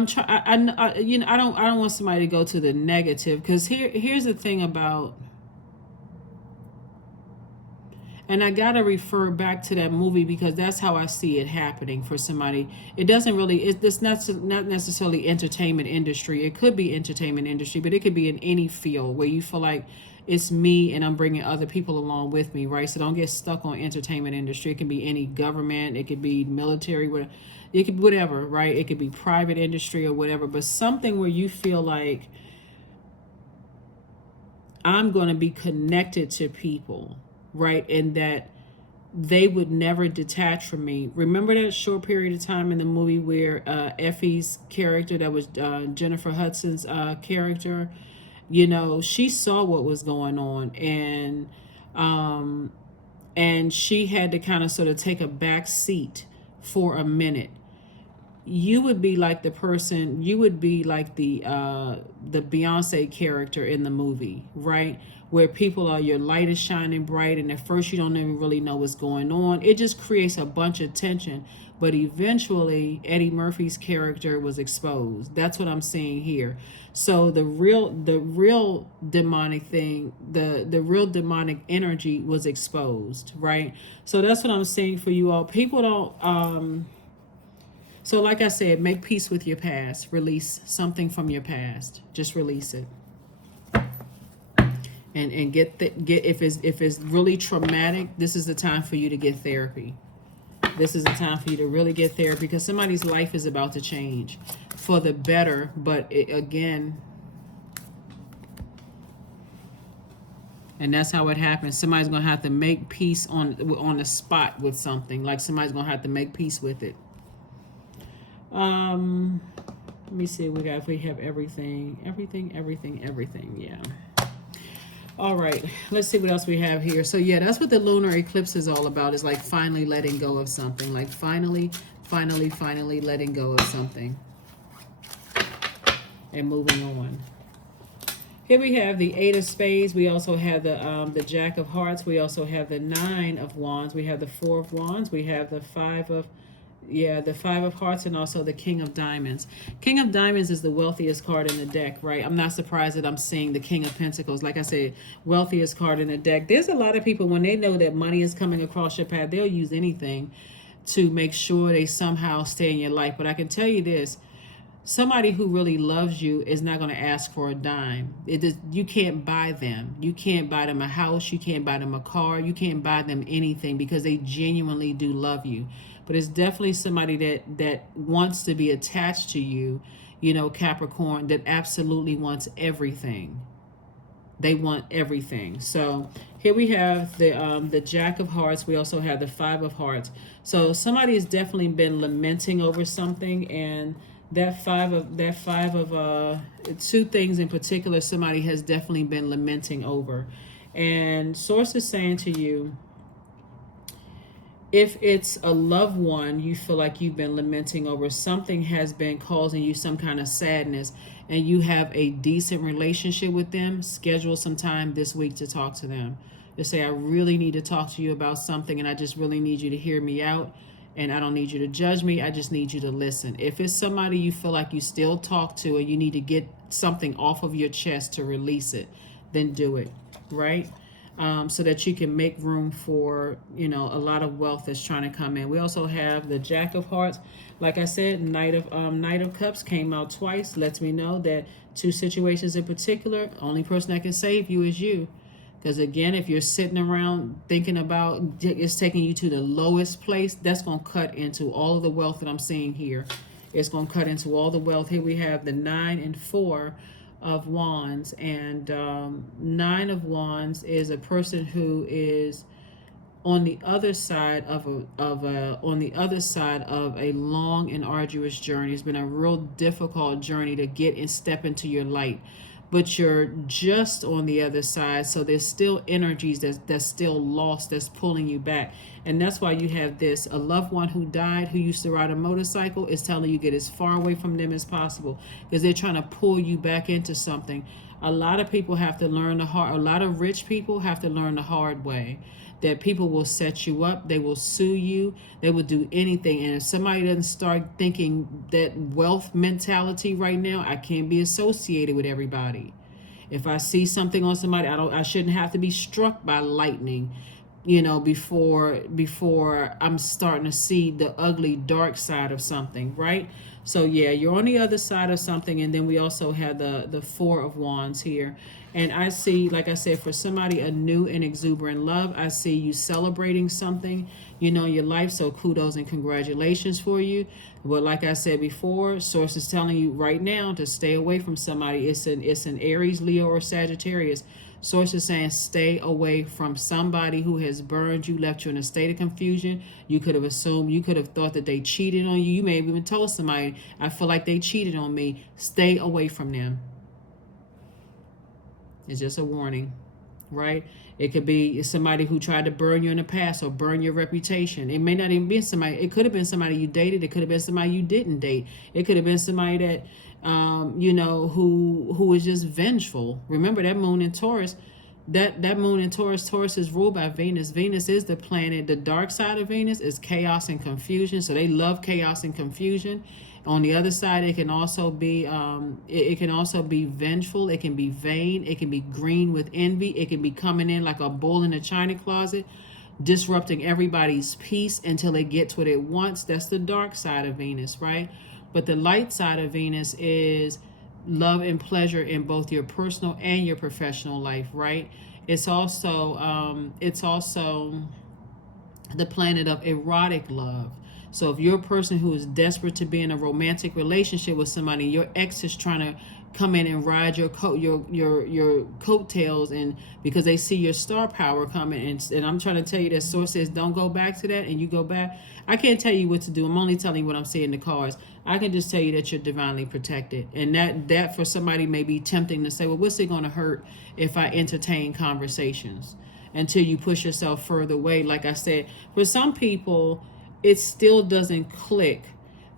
trying. I don't want somebody to go to the negative, because here's the thing about. And I gotta refer back to that movie, because that's how I see it happening for somebody. It doesn't really. It's not necessarily entertainment industry. It could be entertainment industry, but it could be in any field where you feel like it's me and I'm bringing other people along with me, right? So don't get stuck on entertainment industry. It can be any government. It could be military. Whatever. It could be whatever, right? It could be private industry or whatever. But something where you feel like I'm going to be connected to people, right? And that they would never detach from me. Remember that short period of time in the movie where Effie's character, that was Jennifer Hudson's character, she saw what was going on, and she had to kind of sort of take a back seat for a minute. You would be like the person, you would be like the Beyonce character in the movie, right? where people are, your light is shining bright, and at first you don't even really know what's going on. It just creates a bunch of tension. But eventually, Eddie Murphy's character was exposed. That's what I'm seeing here. So the real demonic thing, the real demonic energy was exposed, right? So that's what I'm saying for you all. People don't. So like I said, make peace with your past. Release something from your past. Just release it. And get if it's really traumatic, this is the time for you to get therapy. This is the time for you to really get therapy, because somebody's life is about to change for the better. But again, and that's how it happens. Somebody's gonna have to make peace on the spot with something. Like somebody's gonna have to make peace with it. Let me see. If we have everything. Yeah. All right, let's see what else we have here. So yeah, that's what the lunar eclipse is all about, is like finally letting go of something, like finally letting go of something and moving on. Here we have the 8 of Spades. We also have the Jack of Hearts. We also have the 9 of Wands. We have the 4 of Wands. We have the 5 of Hearts, and also the King of Diamonds. King of Diamonds is the wealthiest card in the deck, right? I'm not surprised that I'm seeing the King of Pentacles. Like I said, wealthiest card in the deck. There's a lot of people, when they know that money is coming across your path, they'll use anything to make sure they somehow stay in your life. But I can tell you this, somebody who really loves you is not going to ask for a dime. You can't buy them. You can't buy them a house. You can't buy them a car. You can't buy them anything, because they genuinely do love you. But it's definitely somebody that wants to be attached to you, you know, Capricorn, that absolutely wants everything. They want everything. So here we have the Jack of Hearts. We also have the 5 of Hearts. So somebody has definitely been lamenting over something, and that five of two things in particular, somebody has definitely been lamenting over. And Source is saying to you, if it's a loved one you feel like you've been lamenting over, something has been causing you some kind of sadness, and you have a decent relationship with them, schedule some time this week to talk to them. Just say, I really need to talk to you about something, and I just really need you to hear me out, and I don't need you to judge me. I just need you to listen. If it's somebody you feel like you still talk to, and you need to get something off of your chest to release it, then do it, right? So that you can make room for, you know, a lot of wealth that's trying to come in. We also have the Jack of Hearts. Like I said, Knight of Cups came out twice. Lets me know that 2 situations in particular, only person that can save you is you. Because again, if you're sitting around thinking about it's taking you to the lowest place, that's going to cut into all of the wealth that I'm seeing here. It's going to cut into all the wealth. Here we have the 9 and 4 of Wands, and 9 of Wands is a person who is on the other side of a long and arduous journey. It's been a real difficult journey to get and step into your light, but you're just on the other side, so there's still energies that's still lost, that's pulling you back. And that's why you have this, a loved one who died, who used to ride a motorcycle, is telling you get as far away from them as possible, because they're trying to pull you back into something. A lot of people have to learn a lot of rich people have to learn the hard way, that people will set you up, they will sue you, they will do anything. And if somebody doesn't start thinking that wealth mentality right now, I can't be associated with everybody. If I see something on somebody, I shouldn't have to be struck by lightning, you know, before I'm starting to see the ugly dark side of something, right? So yeah, you're on the other side of something. And then we also have the 4 of Wands here. And I see, like I said, for somebody, a new and exuberant love. I see you celebrating something, you know, in your life. So kudos and congratulations for you. But like I said before, Source is telling you right now to stay away from somebody. It's an Aries, Leo, or Sagittarius. Source is saying stay away from somebody who has burned you, left you in a state of confusion. You could have assumed, you could have thought that they cheated on you. You may have even told somebody, I feel like they cheated on me. Stay away from them. It's just a warning, right? It could be somebody who tried to burn you in the past or burn your reputation. It may not even be somebody. It could have been somebody you dated. It could have been somebody you didn't date. It could have been somebody that, you know, who was just vengeful. Remember that moon in Taurus, that moon in Taurus. Taurus is ruled by Venus. Venus is the planet. The dark side of Venus is chaos and confusion. So they love chaos and confusion. On the other side, it can also be it can also be vengeful. It can be vain. It can be green with envy. It can be coming in like a bull in a china closet, disrupting everybody's peace until it gets what it wants. That's the dark side of Venus, right? But the light side of Venus is love and pleasure in both your personal and your professional life, right? It's also the planet of erotic love. So if you're a person who is desperate to be in a romantic relationship with somebody, your ex is trying to come in and ride your coattails, and because they see your star power coming, and I'm trying to tell you that source says don't go back to that, and you go back. I can't tell you what to do. I'm only telling you what I'm seeing in the cards. I can just tell you that you're divinely protected, and that for somebody may be tempting to say, well, what's it going to hurt if I entertain conversations, until you push yourself further away. Like I said, for some people, it still doesn't click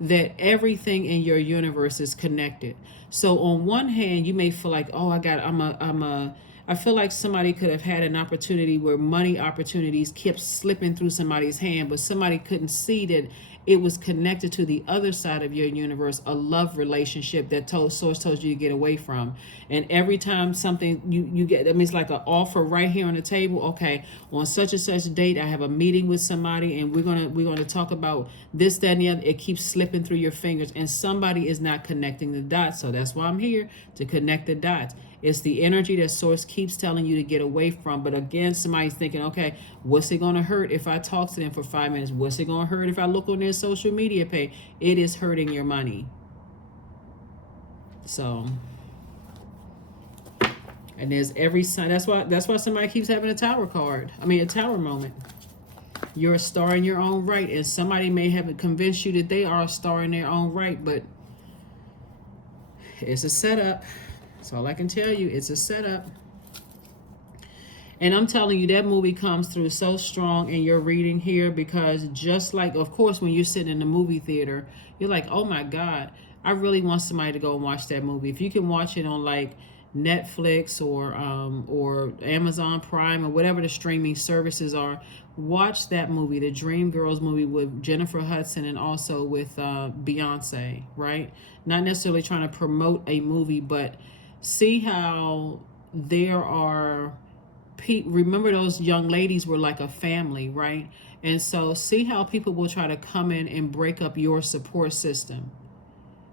that everything in your universe is connected. So on one hand, you may feel like, oh, I feel like somebody could have had an opportunity where money opportunities kept slipping through somebody's hand, but somebody couldn't see that it was connected to the other side of your universe, a love relationship that source told you to get away from. And every time something you get, I mean, it's like an offer right here on the table. Okay, on such and such date, I have a meeting with somebody, and we're gonna talk about this, that, and the other. It keeps slipping through your fingers, and somebody is not connecting the dots. So that's why I'm here, to connect the dots. It's the energy that source keeps telling you to get away from. But again, somebody's thinking, okay, what's it going to hurt if I talk to them for 5 minutes? What's it going to hurt if I look on their social media page? It is hurting your money. So, and there's every sign. That's why somebody keeps having a tower card. I mean, a tower moment. You're a star in your own right, and somebody may have convinced you that they are a star in their own right, but it's a setup. That's all I can tell you. It's a setup. And I'm telling you, that movie comes through so strong in your reading here, because just like, of course, when you're sitting in the movie theater, you're like, oh my God, I really want somebody to go and watch that movie. If you can watch it on like Netflix or Amazon Prime or whatever the streaming services are, watch that movie, the Dream Girls movie with Jennifer Hudson and also with Beyonce, right? Not necessarily trying to promote a movie, but see how there are people. Remember, those young ladies were like a family, right? And so see how people will try to come in and break up your support system.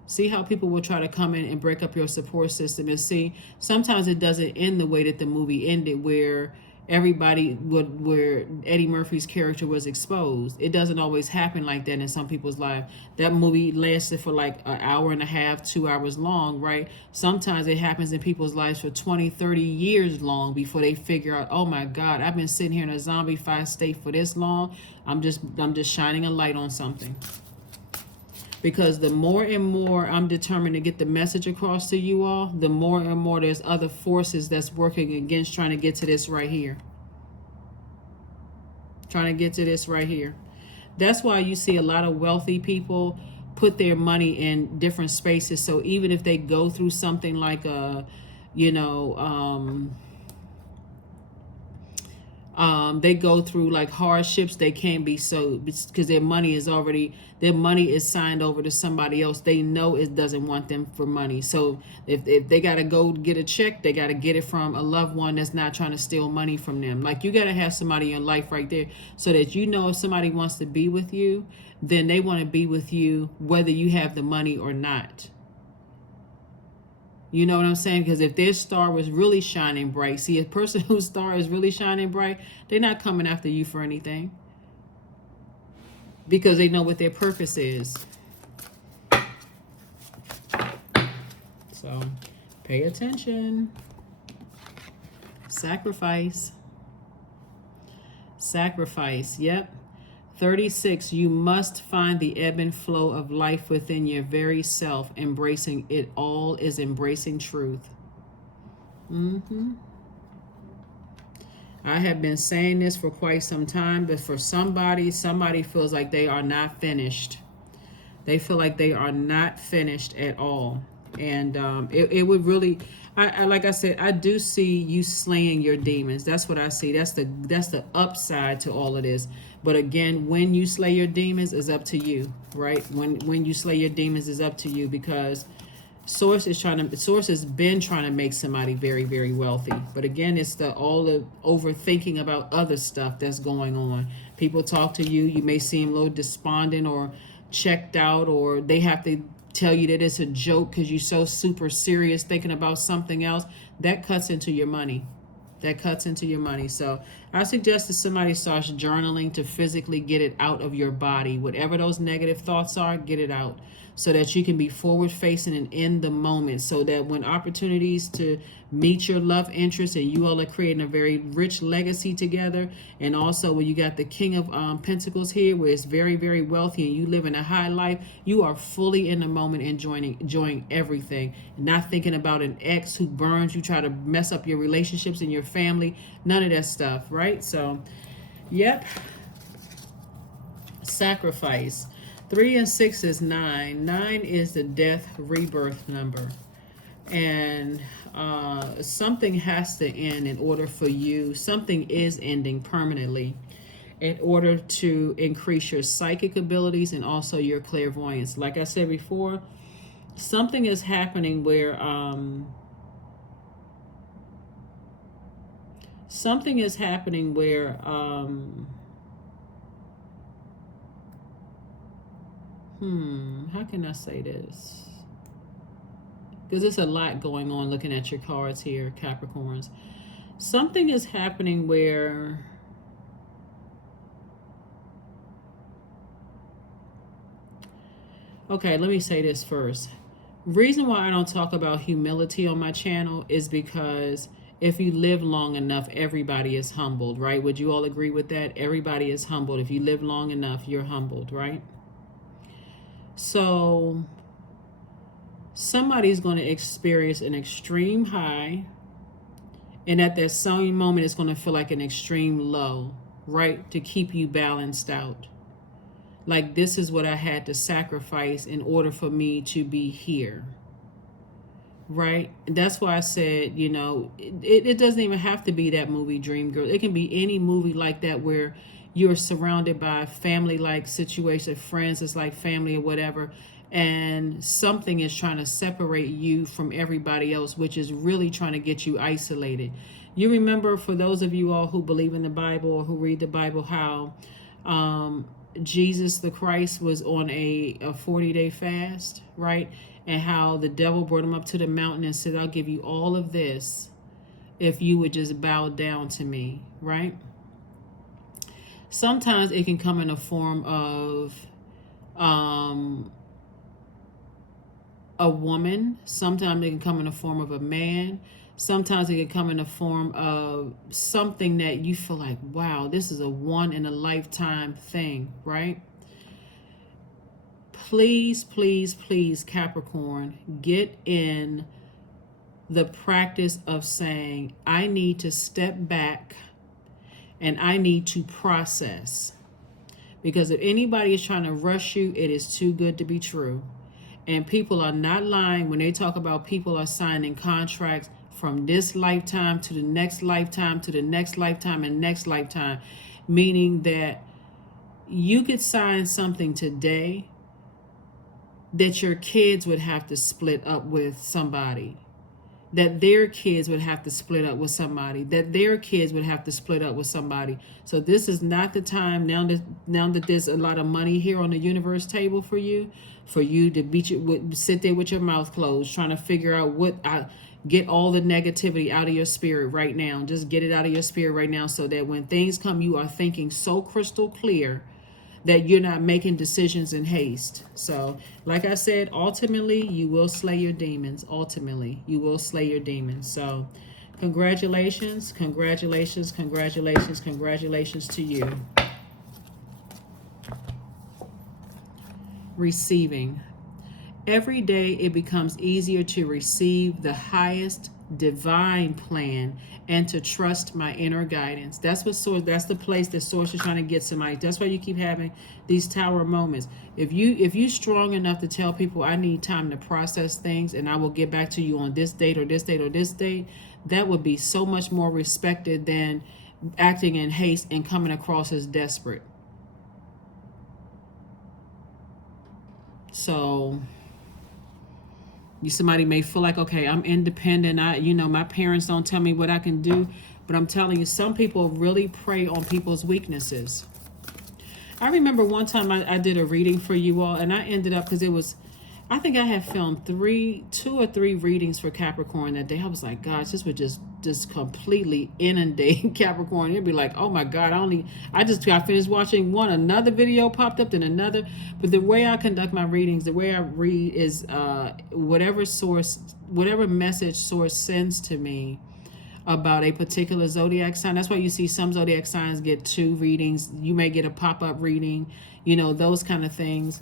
See how people will try to come in and break up your support system. And see, sometimes it doesn't end the way that the movie ended, where where Eddie Murphy's character was exposed. It doesn't always happen like that in some people's life. That movie lasted for like an hour and a half, 2 hours long, right? Sometimes it happens in people's lives for 20, 30 years long before they figure out, oh my God, I've been sitting here in a zombified state for this long. I'm just shining a light on something. Because the more and more I'm determined to get the message across to you all, the more and more there's other forces that's working against trying to get to this right here. Trying to get to this right here. That's why you see a lot of wealthy people put their money in different spaces. So even if they go through something like they go through like hardships, they can't be so, because their money is signed over to somebody else. They know it doesn't want them for money. So if they got to go get a check, they got to get it from a loved one that's not trying to steal money from them. Like, you got to have somebody in life right there, so that you know if somebody wants to be with you, then they want to be with you whether you have the money or not. You know what I'm saying? Because if their star was really shining bright, see, a person whose star is really shining bright, they're not coming after you for anything, because they know what their purpose is. So pay attention. Sacrifice. Sacrifice. Yep. 36, you must find the ebb and flow of life within your very self. Embracing it all is embracing truth. I have been saying this for quite some time, but for somebody feels like they are not finished. They feel like they are not finished at all. And it would really, I like I said, I do see you slaying your demons. That's what I see. That's the upside to all of this. But again, when you slay your demons is up to you, right? When you slay your demons is up to you, because Source has been trying to make somebody very, very wealthy. But again, it's all the overthinking about other stuff that's going on. People talk to you, you may seem a little despondent or checked out, or they have to tell you that it's a joke because you're so super serious thinking about something else. That cuts into your money. That cuts into your money. So I suggest that somebody starts journaling to physically get it out of your body. Whatever those negative thoughts are, get it out, so that you can be forward facing and in the moment, so that when opportunities to meet your love interest, and you all are creating a very rich legacy together. And also when you got the King of Pentacles here, where it's very, very wealthy and you live in a high life, you are fully in the moment, enjoying everything, not thinking about an ex who burns you, try to mess up your relationships and your family, none of that stuff, right? So yep. Sacrifice. 3 and 6 is 9. 9 is the death rebirth number. And something has to end in order for you. Something is ending permanently in order to increase your psychic abilities and also your clairvoyance. Like I said before, something is happening where how can I say this? Because there's a lot going on looking at your cards here, Capricorns. Something is happening where okay, let me say this first. Reason why I don't talk about humility on my channel is because if you live long enough, everybody is humbled, right? Would you all agree with that? Everybody is humbled. If you live long enough, you're humbled, right? So somebody's going to experience an extreme high, and at that same moment it's going to feel like an extreme low, right? To keep you balanced out. Like, this is what I had to sacrifice in order for me to be here, right? And that's why I said, you know, it doesn't even have to be that movie Dreamgirls. It can be any movie like that where you're surrounded by family-like situation, friends is like family or whatever, and something is trying to separate you from everybody else, which is really trying to get you isolated. You remember, for those of you all who believe in the Bible or who read the Bible, how Jesus the Christ was on a 40-day fast, right? And how the devil brought him up to the mountain and said, I'll give you all of this if you would just bow down to me, right? Sometimes it can come in a form of a woman. Sometimes it can come in the form of a man. Sometimes it can come in the form of something that you feel like, wow, this is a one in a lifetime thing, right? Please, please, please, Capricorn, get in the practice of saying, I need to step back and I need to process. Because if anybody is trying to rush you, it is too good to be true. And people are not lying when they talk about people are signing contracts from this lifetime to the next lifetime to the next lifetime and next lifetime. Meaning that you could sign something today that your kids would have to split up with somebody, that their kids would have to split up with somebody, that their kids would have to split up with somebody. So this is not the time, now that there's a lot of money here on the universe table for you to sit there with your mouth closed, trying to figure out get all the negativity out of your spirit right now. Just get it out of your spirit right now, so that when things come, you are thinking so crystal clear that you're not making decisions in haste. So, like I said, ultimately, you will slay your demons. Ultimately, you will slay your demons. So, congratulations, congratulations, congratulations, congratulations to you. Receiving. Every day, it becomes easier to receive the highest divine plan, and to trust my inner guidance. That's what source. That's the place that source is trying to get somebody. That's why you keep having these tower moments. If you strong enough to tell people, I need time to process things, and I will get back to you on this date or this date or this date, that would be so much more respected than acting in haste and coming across as desperate. So somebody may feel like, okay, I'm independent. My parents don't tell me what I can do. But I'm telling you, some people really prey on people's weaknesses. I remember one time I did a reading for you all, and I ended up, because I think I had filmed 2 or 3 readings for Capricorn that day. I was like, gosh, this would just completely inundate Capricorn. It'd be like, oh my God, I just got finished watching one, another video popped up, then another. But the way I conduct my readings, the way I read is whatever message source sends to me about a particular zodiac sign. That's why you see some zodiac signs get 2 readings. You may get a pop-up reading, those kind of things.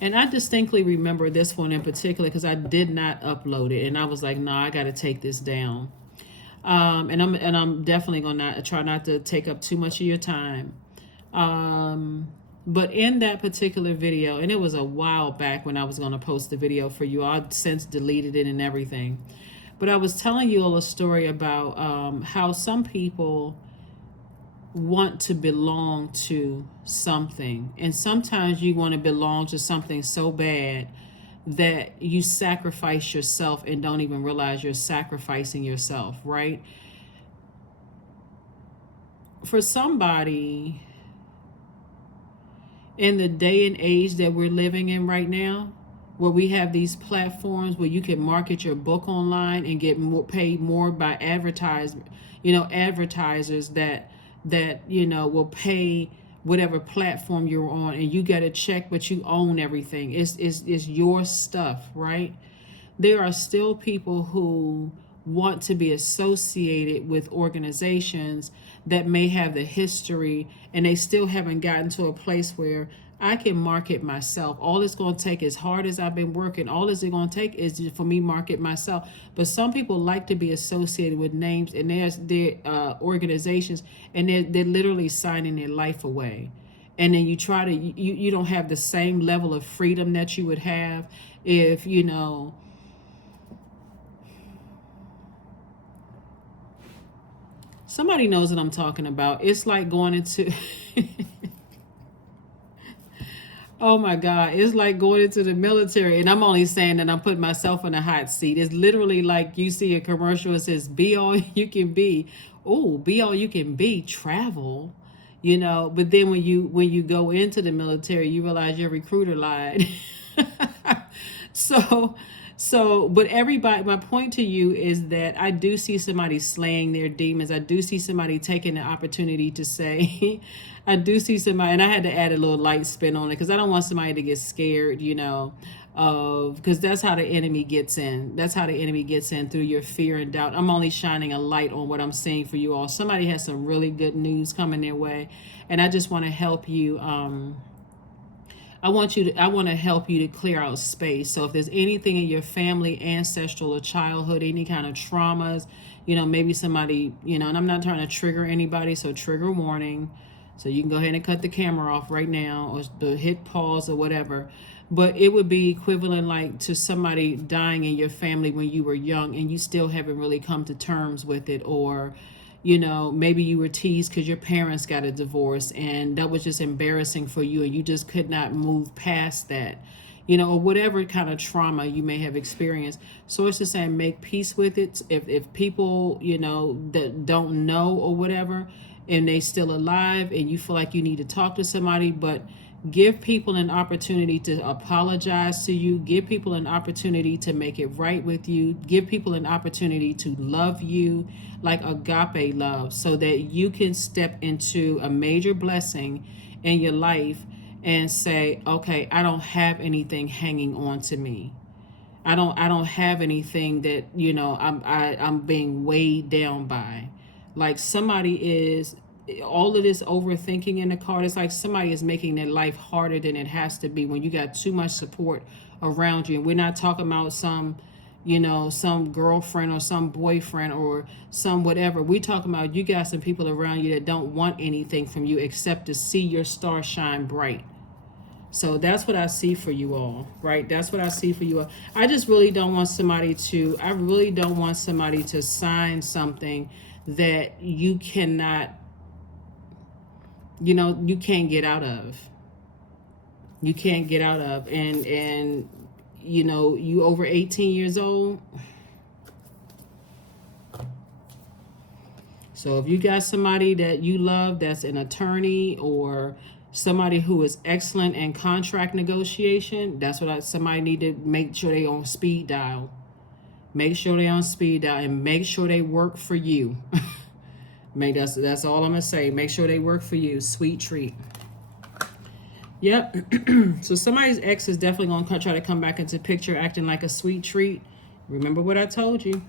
And I distinctly remember this one in particular because I did not upload it, and I was like, "No, I got to take this down." And I'm definitely gonna try not to take up too much of your time. But in that particular video, and it was a while back when I was gonna post the video for you, I since deleted it and everything. But I was telling you all a story about how some people want to belong to something, and sometimes you want to belong to something so bad that you sacrifice yourself and don't even realize you're sacrificing yourself, right? For somebody in the day and age that we're living in right now, where we have these platforms where you can market your book online and get paid more by advertisers that will pay whatever platform you're on, and you get a check, but you own everything. It's your stuff, right? There are still people who want to be associated with organizations that may have the history, and they still haven't gotten to a place where I can market myself. All it's going to take, as hard as I've been working, all it's going to take is for me market myself. But some people like to be associated with names and their organizations, and they're literally signing their life away. And then you try to, you don't have the same level of freedom that you would have if, somebody knows what I'm talking about. It's like going into... Oh my God, it's like going into the military, and I'm only saying that I'm putting myself in a hot seat. It's literally like you see a commercial, it says, be all you can be. Oh, be all you can be, travel, but then when you go into the military, you realize your recruiter lied. But everybody, my point to you is that I do see somebody slaying their demons. I do see somebody taking the opportunity to say, I do see somebody, and I had to add a little light spin on it because I don't want somebody to get scared, because that's how the enemy gets in. That's how the enemy gets in, through your fear and doubt. I'm only shining a light on what I'm seeing for you all. Somebody has some really good news coming their way, and I just want to help you. I want to help you to clear out space. So if there's anything in your family, ancestral, or childhood, any kind of traumas, maybe somebody, and I'm not trying to trigger anybody, so trigger warning. So you can go ahead and cut the camera off right now, or hit pause or whatever. But it would be equivalent like to somebody dying in your family when you were young and you still haven't really come to terms with it, or maybe you were teased because your parents got a divorce and that was just embarrassing for you and you just could not move past that, or whatever kind of trauma you may have experienced. So it's just saying, make peace with it. If people, that don't know or whatever, and they still alive and you feel like you need to talk to somebody, but give people an opportunity to apologize to you. Give people an opportunity to make it right with you. Give people an opportunity to love you like agape love, so that you can step into a major blessing in your life and say, okay, I don't have anything hanging on to me. I don't have anything that, I'm being weighed down by. Like somebody is, all of this overthinking in the card, it's like somebody is making their life harder than it has to be when you got too much support around you. And we're not talking about some, you know, some girlfriend or some boyfriend or some whatever. We talking about you got some people around you that don't want anything from you except to see your star shine bright. So that's what I see for you all, right? That's what I see for you all. I just really don't want somebody to, I really don't want somebody to sign something that you cannot, you know, you can't get out of. You can't get out of. And you know, you over 18 years old. So if you got somebody that you love that's an attorney or somebody who is excellent in contract negotiation, that's what somebody need to make sure they on speed dial. Make sure they on speed dial and make sure they work for you. That's all I'm gonna say. Make sure they work for you. Sweet treat. Yep. So somebody's ex is definitely gonna try to come back into picture acting like a sweet treat. Remember what I told you.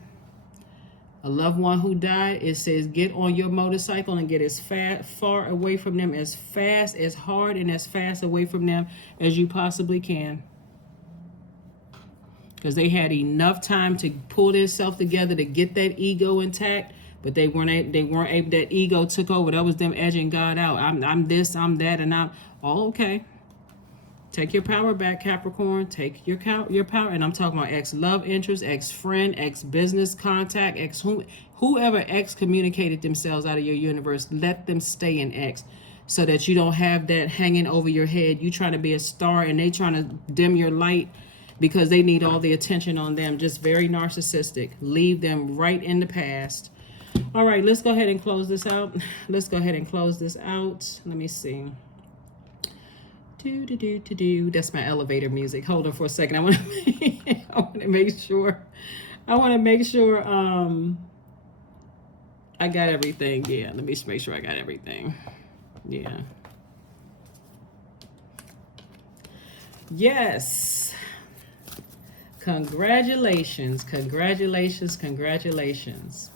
A loved one who died, it says get on your motorcycle and get as far away from them, as fast, as hard, and as fast away from them as you possibly can. Because they had enough time to pull themselves together to get that ego intact, but they weren't able, that ego took over. That was them edging God out. I'm this, I'm that, and I'm all okay. Take your power back, Capricorn. Take your power. And I'm talking about ex-love interest, ex-friend, ex-business contact, whoever ex-communicated themselves out of your universe. Let them stay in X so that you don't have that hanging over your head. You trying to be a star and they trying to dim your light because they need all the attention on them. Just very narcissistic. Leave them right in the past. All right, let's go ahead and close this out. Let's go ahead and close this out. Let me see. That's my elevator music. Hold on for a second. I want to make sure. I got everything. Yeah, let me make sure I got everything. Yeah. Yes. Congratulations. Congratulations. Congratulations.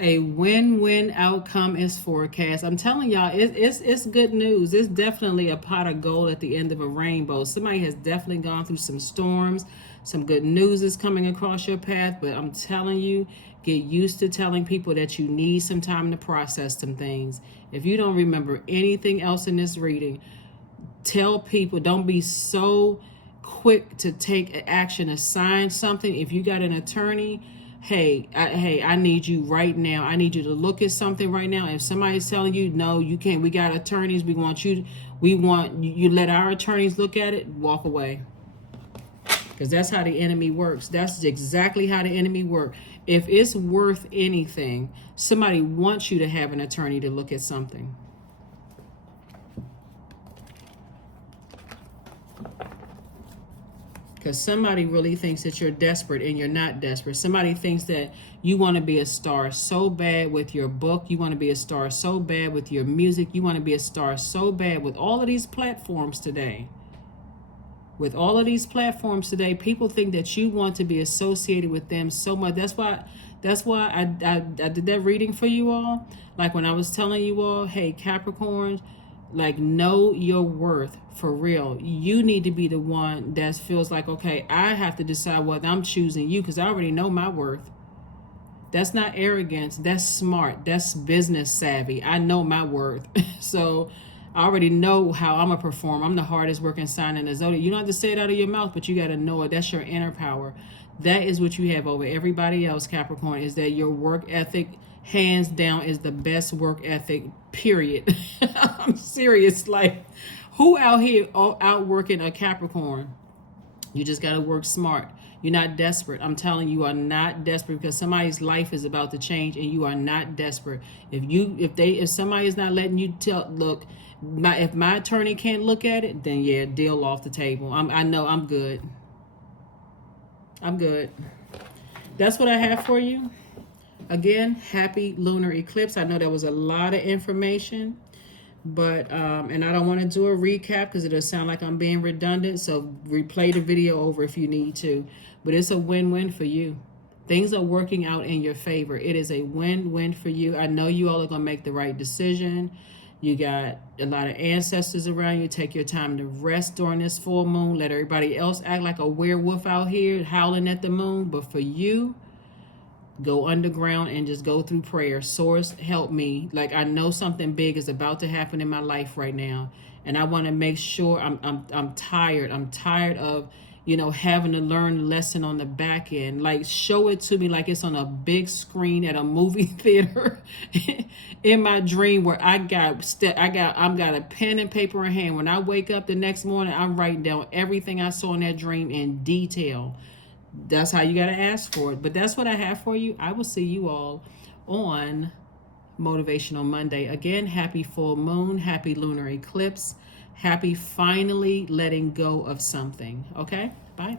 A win-win outcome is forecast. I'm telling y'all, it's good news. It's definitely a pot of gold at the end of a rainbow. Somebody has definitely gone through some storms. Some good news is coming across your path, but I'm telling you, get used to telling people that you need some time to process some things. If you don't remember anything else in this reading, tell people, don't be so quick to take action to sign something. If you got an attorney, hey, I need you right now. I need you to look at something right now. If somebody's telling you, no, you can't, we got attorneys, we want you let our attorneys look at it, walk away. Because that's how the enemy works. That's exactly how the enemy works. If it's worth anything, somebody wants you to have an attorney to look at something. Because somebody really thinks that you're desperate and you're not desperate. Somebody thinks that you want to be a star so bad with your book. You want to be a star so bad with your music. You want to be a star so bad with all of these platforms today. With all of these platforms today, people think that you want to be associated with them so much. That's why I did that reading for you all. Like when I was telling you all, hey, Capricorn, like, know your worth for real. You need to be the one that feels like, okay, I have to decide whether I'm choosing you because I already know my worth. That's not arrogance. That's smart. That's business savvy. I know my worth. So I already know how I'm going to perform. I'm the hardest working sign in the Zodiac. You don't have to say it out of your mouth, but you got to know it. That's your inner power. That is what you have over everybody else, Capricorn, is that your work ethic, hands down, is the best work ethic, period. I'm serious. Like, who out here out working a Capricorn? You just got to work smart. You're not desperate. I'm telling you, you are not desperate because somebody's life is about to change and you are not desperate. If somebody is not letting you look, if my attorney can't look at it, then yeah, deal off the table. I know I'm good. I'm good. That's what I have for you. Again, happy lunar eclipse. I know there was a lot of information, but and I don't want to do a recap because it'll sound like I'm being redundant. So replay the video over if you need to. But it's a win-win for you. Things are working out in your favor. It is a win-win for you. I know you all are going to make the right decision. You got a lot of ancestors around you. Take your time to rest during this full moon. Let everybody else act like a werewolf out here howling at the moon. But for you, go underground and just go through prayer. Source, help me. Like, I know something big is about to happen in my life right now, and I want to make sure. I'm tired. I'm tired of, having to learn the lesson on the back end. Like, show it to me like it's on a big screen at a movie theater in my dream, where I got a pen and paper in hand. When I wake up the next morning, I'm writing down everything I saw in that dream in detail. That's how you got to ask for it. But that's what I have for you. I will see you all on Motivational Monday. Again, happy full moon, happy lunar eclipse, happy finally letting go of something. Okay? Bye.